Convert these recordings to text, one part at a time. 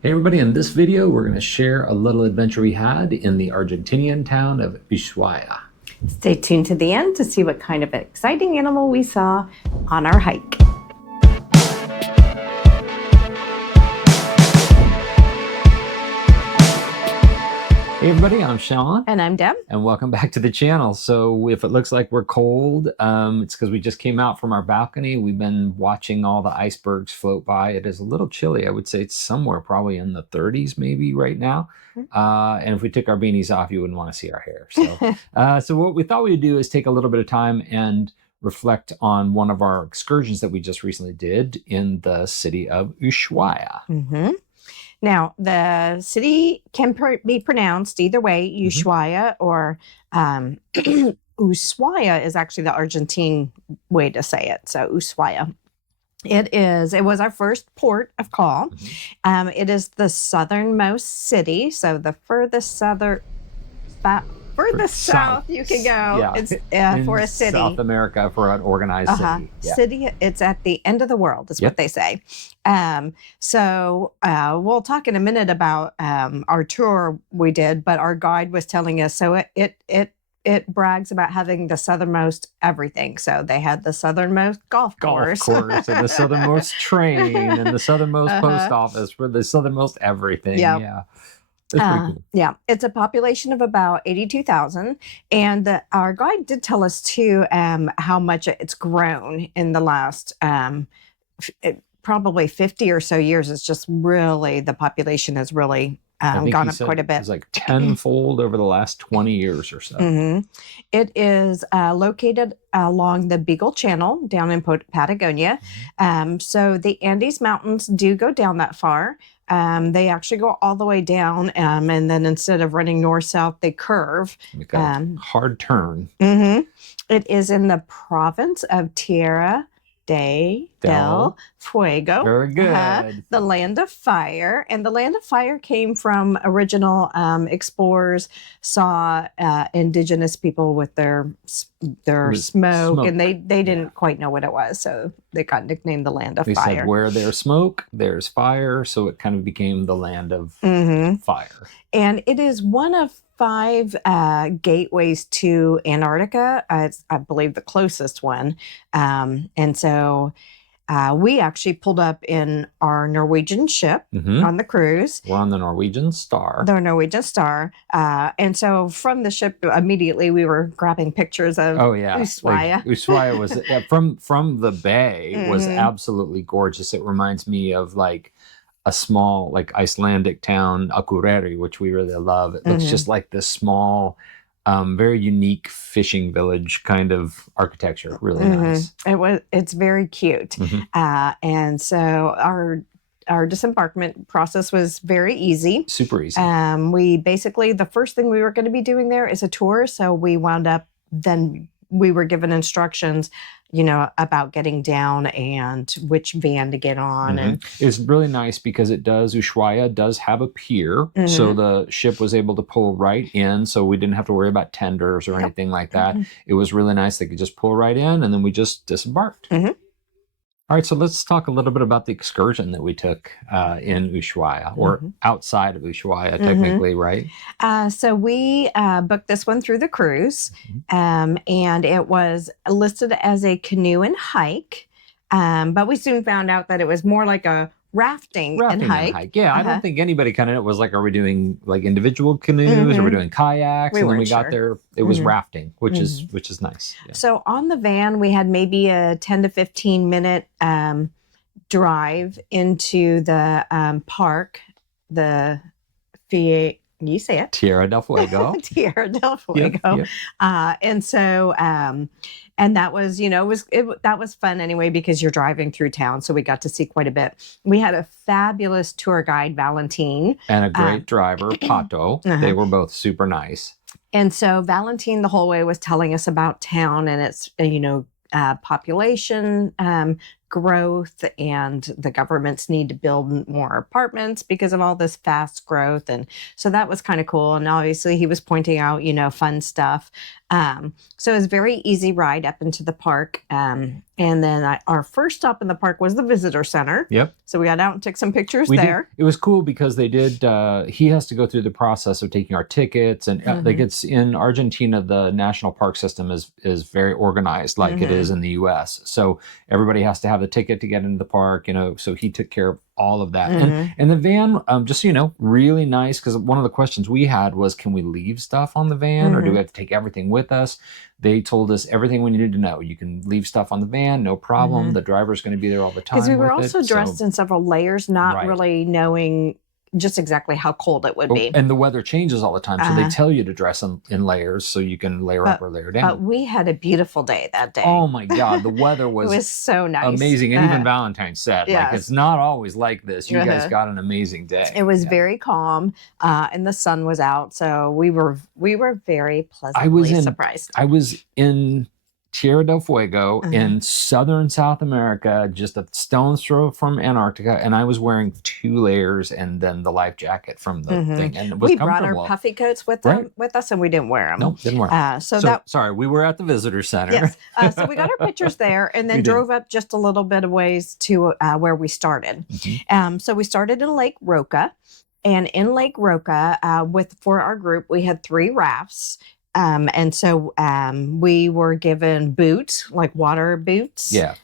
Hey everybody, in this video we're going to share a little adventure we had in the Argentinian town of Ushuaia. Stay tuned to the end to see what kind of exciting animal we saw on our hike. Hey everybody, I'm Sean. And I'm Deb. And welcome back to the channel. So if it looks like we're cold, it's because we just came out from our balcony. We've been watching all the icebergs float by. It is a little chilly. I would say it's somewhere probably in the 30s maybe right now. And if we took our beanies off, you wouldn't want to see our hair. So, so what we thought we would do is take a little bit of time and reflect on one of our excursions that we just recently did in the city of Ushuaia. Mm-hmm. Now, the city can be pronounced either way, Ushuaia or Ushuaia is actually the Argentine way to say it. So Ushuaia. It was our first port of call. It is the southernmost city. So the furthest south you can go. Yeah. It's for a city. South America for an organized city. Yeah. City, it's at the end of the world, is what they say. So we'll talk in a minute about our tour we did, but our guide was telling us, so it brags about having the southernmost everything. So they had the southernmost golf course and the southernmost train and the southernmost post office for the southernmost everything. Yep. Yeah. That's pretty cool. Yeah, it's a population of about 82,000. And our guide did tell us too how much it's grown in the last probably 50 or so years. It's just really, the population has really gone up quite a bit. It's like tenfold over the last 20 years or so. It is located along the Beagle Channel down in Patagonia. So the Andes Mountains do go down that far. They actually go all the way down, and then instead of running north-south, they curve. Make a hard turn. It is in the province of Tierra del Fuego. Very good. The land of fire. And the land of fire came from original explorers, saw indigenous people with their smoke, and they didn't quite know what it was. So they got nicknamed the land of fire. They said where there's smoke, there's fire. So it kind of became the land of fire. And it is one of 5 gateways to Antarctica. It's, I believe, the closest one. And so we actually pulled up in our Norwegian ship on the cruise. We're on the Norwegian Star. The Norwegian Star. And so from the ship, immediately we were grabbing pictures of Ushuaia. Like, Ushuaia was, from the bay, was absolutely gorgeous. It reminds me of like a small, like, Icelandic town, Akureyri, which we really love. It looks just like this small, very unique fishing village kind of architecture. Really nice. It's very cute. And so our disembarkment process was very easy. Super easy. We basically, the first thing we were going to be doing there is a tour. So we wound up, then we were given instructions, about getting down and which van to get on. And it's really nice because Ushuaia does have a pier. So the ship was able to pull right in. So we didn't have to worry about tenders or anything like that. It was really nice. They could just pull right in, and then we just disembarked. All right, so let's talk a little bit about the excursion that we took in Ushuaia, or outside of Ushuaia, technically, right? So we booked this one through the cruise, and it was listed as a canoe and hike, but we soon found out that it was more like a rafting and hike. Yeah, I don't think anybody kind of was like, are we doing like individual canoes, or we're doing kayaks? And then we got there, it was rafting, which is nice. Yeah. So on the van, we had maybe a 10 to 15 minute drive into the park, you say it. Tierra del Fuego. Tierra del Fuego. And so, and that was, that was fun anyway, because you're driving through town. So we got to see quite a bit. We had a fabulous tour guide, Valentin. And a great driver, Pato. They were both super nice. And so Valentin the whole way was telling us about town and its, population, growth and the governments need to build more apartments because of all this fast growth. And so that was kind of cool. And obviously he was pointing out, fun stuff. So it was a very easy ride up into the park. And then our first stop in the park was the visitor center. Yep. So we got out and took some pictures there. It was cool because they did, he has to go through the process of taking our tickets. And like it's in Argentina, the national park system is very organized like it is in the US. So everybody has to have the ticket to get into the park, so he took care of all of that. And the van, just so you know, really nice, because one of the questions we had was, can we leave stuff on the van or do we have to take everything with us? They told us everything we needed to know. You can leave stuff on the van, no problem. The driver's going to be there all the time. Because we were also dressed in several layers, not really knowing just exactly how cold it would be. And the weather changes all the time. So they tell you to dress in layers so you can layer up or layer down. But we had a beautiful day that day. Oh my God. The weather was, it was so nice. Amazing. And even Valentine said, like, it's not always like this. You guys got an amazing day. It was very calm and the sun was out. So we were very pleasantly surprised. I was in Tierra del Fuego in southern South America, just a stone's throw from Antarctica, and I was wearing 2 layers and then the life jacket from the thing. And it was we brought our puffy coats with us, and we didn't wear them. No, didn't wear them. Sorry, we were at the visitor center. Yes, so we got our pictures there, and then drove up just a little bit of ways to where we started. So we started in Lake Roca, and in Lake Roca, for our group, we had 3 rafts. And so we were given boots, like water boots. Yeah.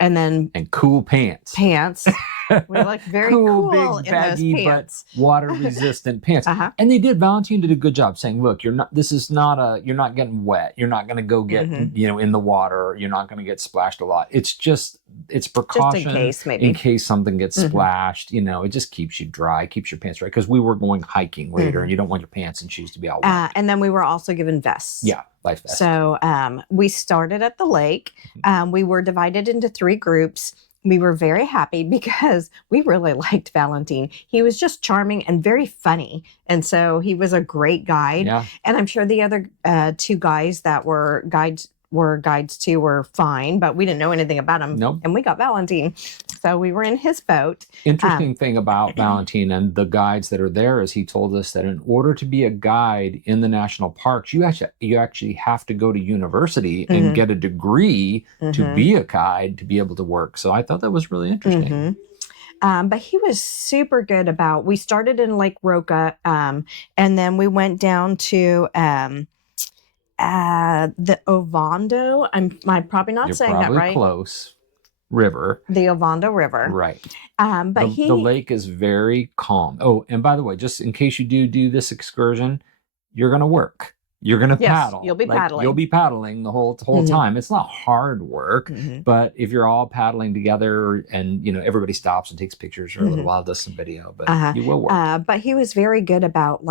And cool pants. We look very cool big, in baggy, those pants. But water-resistant pants. And Valentine did a good job saying, look, you're not getting wet. You're not going to go get, in the water. You're not going to get splashed a lot. It's precaution. Just in case, maybe. In case something gets splashed, it just keeps you dry, keeps your pants dry. Because we were going hiking later and you don't want your pants and shoes to be all wet. And then we were also given vests. Yeah. Life vest. So we started at the lake. We were divided into 3 groups. We were very happy because we really liked Valentine. He was just charming and very funny. And so he was a great guide. Yeah. And I'm sure the other 2 guys that were guides too were fine, but we didn't know anything about him. Nope. And we got Valentine. So we were in his boat. Interesting thing about Valentine and the guides that are there is he told us that in order to be a guide in the national parks, you actually have to go to university and get a degree to be a guide, to be able to work. So I thought that was really interesting. But he was super good we started in Lake Roca, and then we went down to the Ovando. I'm probably not saying that right. Close. River. The Ovando River. Right. But the lake is very calm. Oh, and by the way, just in case you do this excursion, you're going to work. You're going to paddle. You'll be paddling. You'll be paddling the whole time. It's not hard work, but if you're all paddling together and, everybody stops and takes pictures for a little while, does some video, but you will work. But he was very good about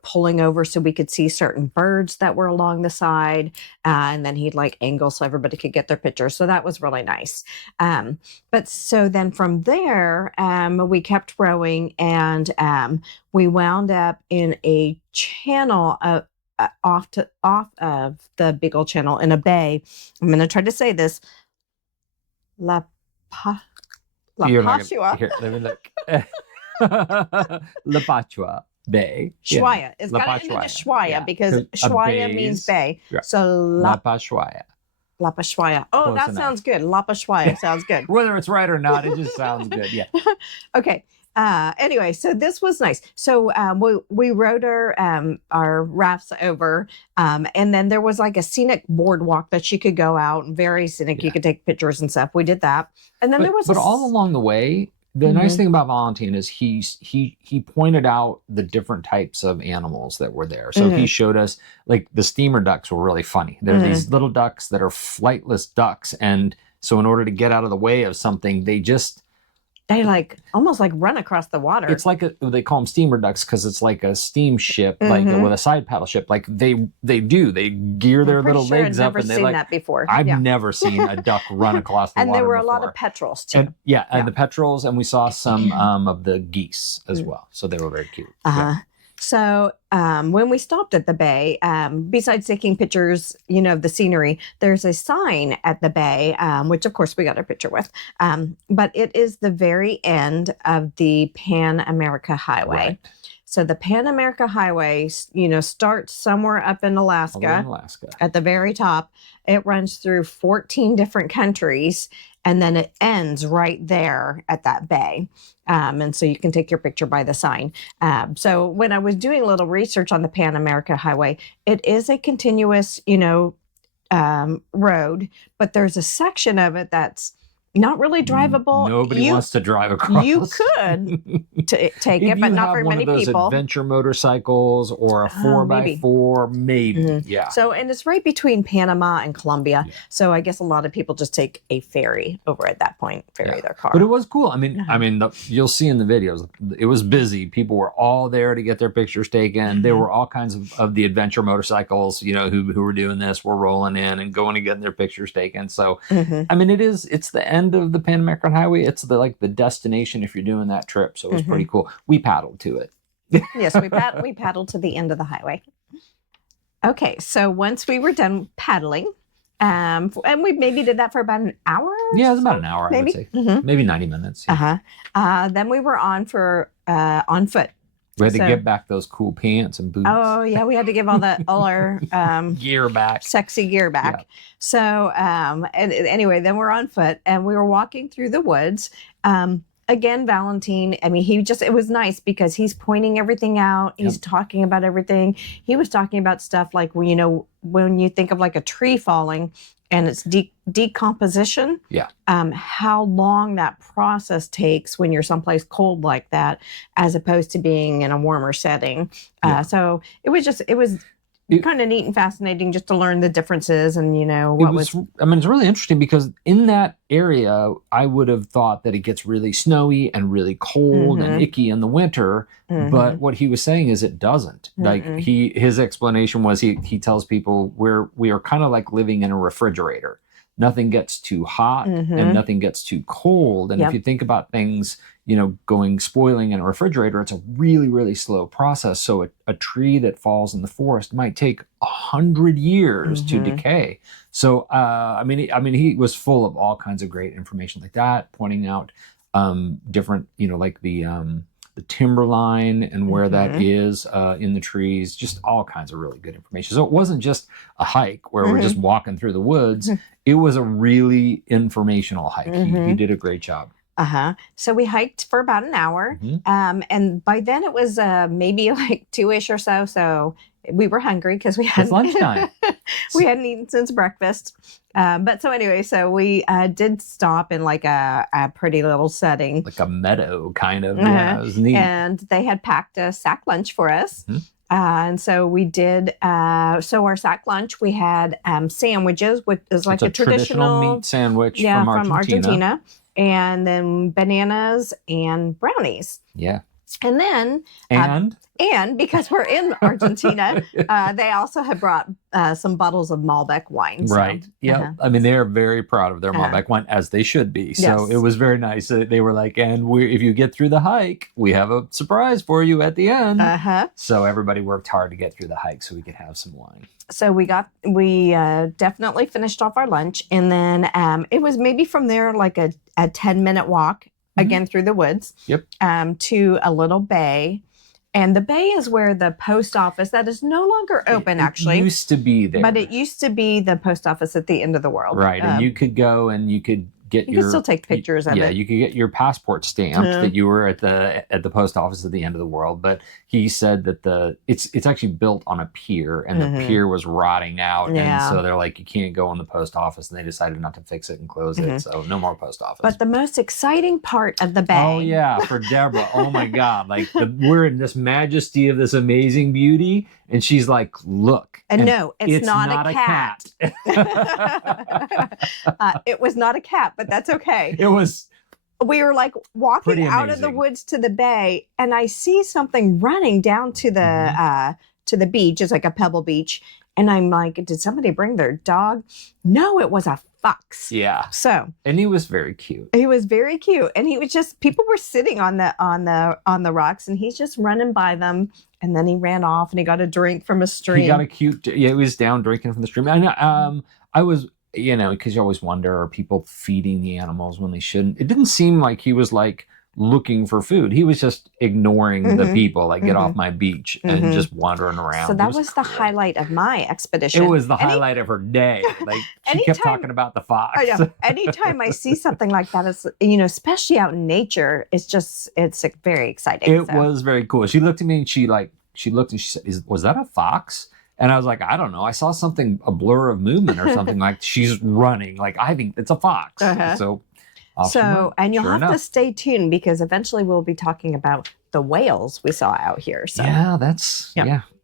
pulling over so we could see certain birds that were along the side. And then he'd angle so everybody could get their pictures. So that was really nice. But so then from there, we kept rowing and we wound up in a channel off of the big old channel in a bay. I'm going to try to say this. La Pachua. Here, let me look. La Pachua Bay. Ushuaia. Yeah. It's got to end in Ushuaia because Ushuaia means bay. Yeah. So La Pachua. La Pachua. Oh, Close that enough. Sounds good. La Pachua sounds good. Whether it's right or not, it just sounds good. Yeah. Okay. Anyway, so this was nice. So we rode our rafts over, and then there was a scenic boardwalk that you could go out, very scenic. Yeah. You could take pictures and stuff. We did that, and then there was. But all along the way, the nice thing about Valentine is he pointed out the different types of animals that were there. So he showed us the steamer ducks were really funny. They're these little ducks that are flightless ducks, and so in order to get out of the way of something, they almost run across the water. It's they call them steamer ducks because it's like a steamship, with a side paddle ship. They gear their little legs up, and I've never seen that before. I've never seen a duck run across the water. And there were before. a lot of petrels too. And the petrels, and we saw some of the geese as well. So they were very cute. So when we stopped at the bay, besides taking pictures, of the scenery, there's a sign at the bay, which of course we got our picture with. But it is the very end of the Pan America Highway. Right. So the Pan America Highway, starts somewhere up in Alaska. At the very top. It runs through 14 different countries, and then it ends right there at that bay. And so you can take your picture by the sign. So when I was doing a little research on the Pan America Highway, it is a continuous, road, but there's a section of it that's not really drivable. Nobody wants to drive across. You could take it, but not very many people. If you have one of those adventure motorcycles or a 4x4, maybe. Mm-hmm. Yeah. So, and it's right between Panama and Colombia. Yeah. So I guess a lot of people just take a ferry over at that point, their car. But it was cool. I mean, you'll see in the videos, it was busy. People were all there to get their pictures taken. Mm-hmm. There were all kinds of the adventure motorcycles, who were doing this, were rolling in and going and getting their pictures taken. So, I mean, it's the end of the Pan American Highway. It's the destination if you're doing that trip. So it was pretty cool. We paddled to it. Yes, we paddled to the end of the highway. Okay, so once we were done paddling, and we maybe did that for about an hour. Yeah, it was about an hour, maybe? I would say. Mm-hmm. Maybe 90 minutes. Yeah. Then we were on foot. We had to get back those cool pants and boots. Oh yeah, we had to give all our gear back, sexy gear back. Yeah. So and anyway, then we're on foot and we were walking through the woods. Again, Valentine, I mean, it was nice because he's pointing everything out. He's talking about everything. He was talking about stuff like, when you think of like a tree falling and it's decomposition, how long that process takes when you're someplace cold like that, as opposed to being in a warmer setting. So it was kind of neat and fascinating just to learn the differences and, what was. I mean, it's really interesting because in that area, I would have thought that it gets really snowy and really cold and icky in the winter. Mm-hmm. But what he was saying is it doesn't. Like his explanation was he tells people we are kind of like living in a refrigerator. Nothing gets too hot and nothing gets too cold. And if you think about things, spoiling in a refrigerator, it's a really, really slow process. So a tree that falls in the forest might take 100 years to decay. So, I mean, he was full of all kinds of great information like that, pointing out different, like the timberline and where that is in the trees, just all kinds of really good information. So it wasn't just a hike where we're just walking through the woods. It was a really informational hike. He did a great job. So we hiked for about an hour. And by then it was maybe like 2-ish or so. So we were hungry because we hadn't lunchtime. We hadn't eaten since breakfast. But so anyway, so we did stop in like a pretty little setting. Like a meadow kind of. Yeah, it was neat. And they had packed a sack lunch for us. And so we did, so our sack lunch, we had sandwiches, which is like a traditional meat sandwich from Argentina. And then bananas and brownies. Yeah. And then, and because we're in Argentina, they also had brought some bottles of Malbec wine. So, right. Yeah. I mean, they are very proud of their Malbec wine, as they should be. So it was very nice. They were like, and if you get through the hike, we have a surprise for you at the end. So everybody worked hard to get through the hike so we could have some wine. So we definitely finished off our lunch. And then it was maybe from there like a 10-minute walk again through the woods to a little bay. And the bay is where the post office, that is no longer open, actually. It used to be there. But it used to be the post office at the end of the world. Right. And you could go and you could get you could still take pictures of it. Yeah, you could get your passport stamped that you were at the post office at the end of the world. But he said that it's actually built on a pier, and the pier was rotting out, and so they're like, you can't go in the post office, and they decided not to fix it and close it. So no more post office. But the most exciting part of the bay. Oh yeah, for Deborah. Oh my God, like we're in this majesty of this amazing beauty, and she's like, look. And no, it's not a cat. It was not a cat, but that's okay. It was. We were like walking out of the woods to the bay, and I see something running down to the beach. It's like a pebble beach. And I'm like, did somebody bring their dog? No, it was a fox. Yeah. So, and he was very cute. He was very cute, and he was just, people were sitting on the rocks, and he's just running by them. And then he ran off, and he got a drink from a stream. He got a cute, yeah, he was down drinking from the stream. And I was, because you always wonder, are people feeding the animals when they shouldn't? It didn't seem like he was like looking for food. He was just ignoring the people, like, get off my beach, and just wandering around. So that was the highlight of my expedition. It was the highlight of her day. Like, she kept talking about the fox. I know. Anytime I see something like that, it's, especially out in nature, it's very exciting. It was very cool. She looked at me, and she looked and she said, was that a fox? And I was like, I don't know. I saw something, a blur of movement or something. Like, she's running. Like, I think it's a fox. So and you'll have to stay tuned, because eventually we'll be talking about the whales we saw out here. So yeah, that's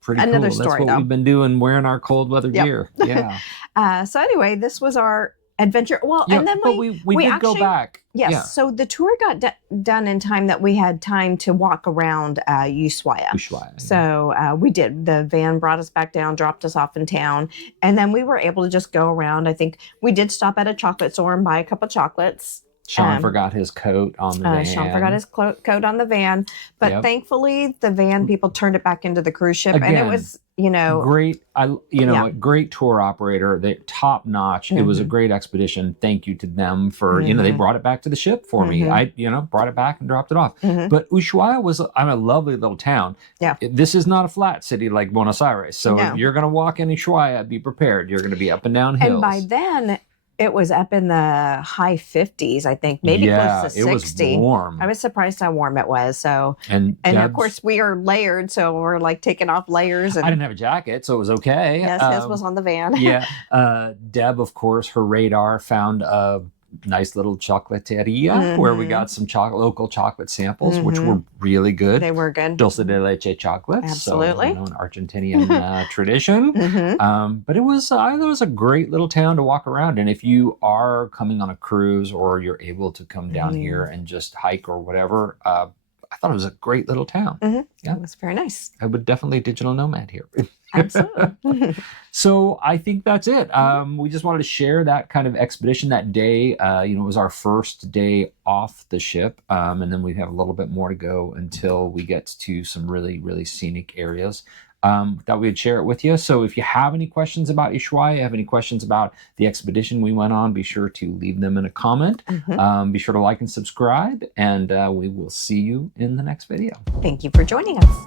pretty another cool. story. That's what though. we've been doing, wearing our cold weather gear. Yeah. So anyway, this was our adventure. Well, and then we did actually go back. Yes. Yeah. So the tour got done in time that we had time to walk around Ushuaia. So we did. The van brought us back down, dropped us off in town, and then we were able to just go around. I think we did stop at a chocolate store and buy a couple chocolates. Sean forgot his coat on the van. Sean forgot his coat on the van, but thankfully the van people turned it back into the cruise ship. Again, and it was, great. A great tour operator. They top notch. It was a great expedition. Thank you to them for, they brought it back to the ship for me. I, brought it back and dropped it off. But Ushuaia was, a lovely little town. Yeah. This is not a flat city like Buenos Aires. So if you're going to walk in Ushuaia, be prepared. You're going to be up and down hills. And by then, it was up in the high 50s, I think, maybe close to 60. It was warm. I was surprised how warm it was. So, and of course, we are layered, so we're like taking off layers. And I didn't have a jacket, so it was okay. Yes, his was on the van. Deb, of course, her radar found a nice little chocolateria where we got some local chocolate samples, which were really good. They were good. Dulce de leche chocolates. Absolutely. So, an Argentinian tradition. But it was a great little town to walk around. And if you are coming on a cruise, or you're able to come down here and just hike or whatever, I thought it was a great little town. Yeah, it was very nice. I would definitely digital nomad here. Absolutely. So I think that's it. We just wanted to share that kind of expedition that day. It was our first day off the ship. And then we have a little bit more to go until we get to some really, really scenic areas. That we'd share it with you. So if you have any questions about Ushuaia, have any questions about the expedition we went on, be sure to leave them in a comment. Be sure to like and subscribe, and we will see you in the next video. Thank you for joining us.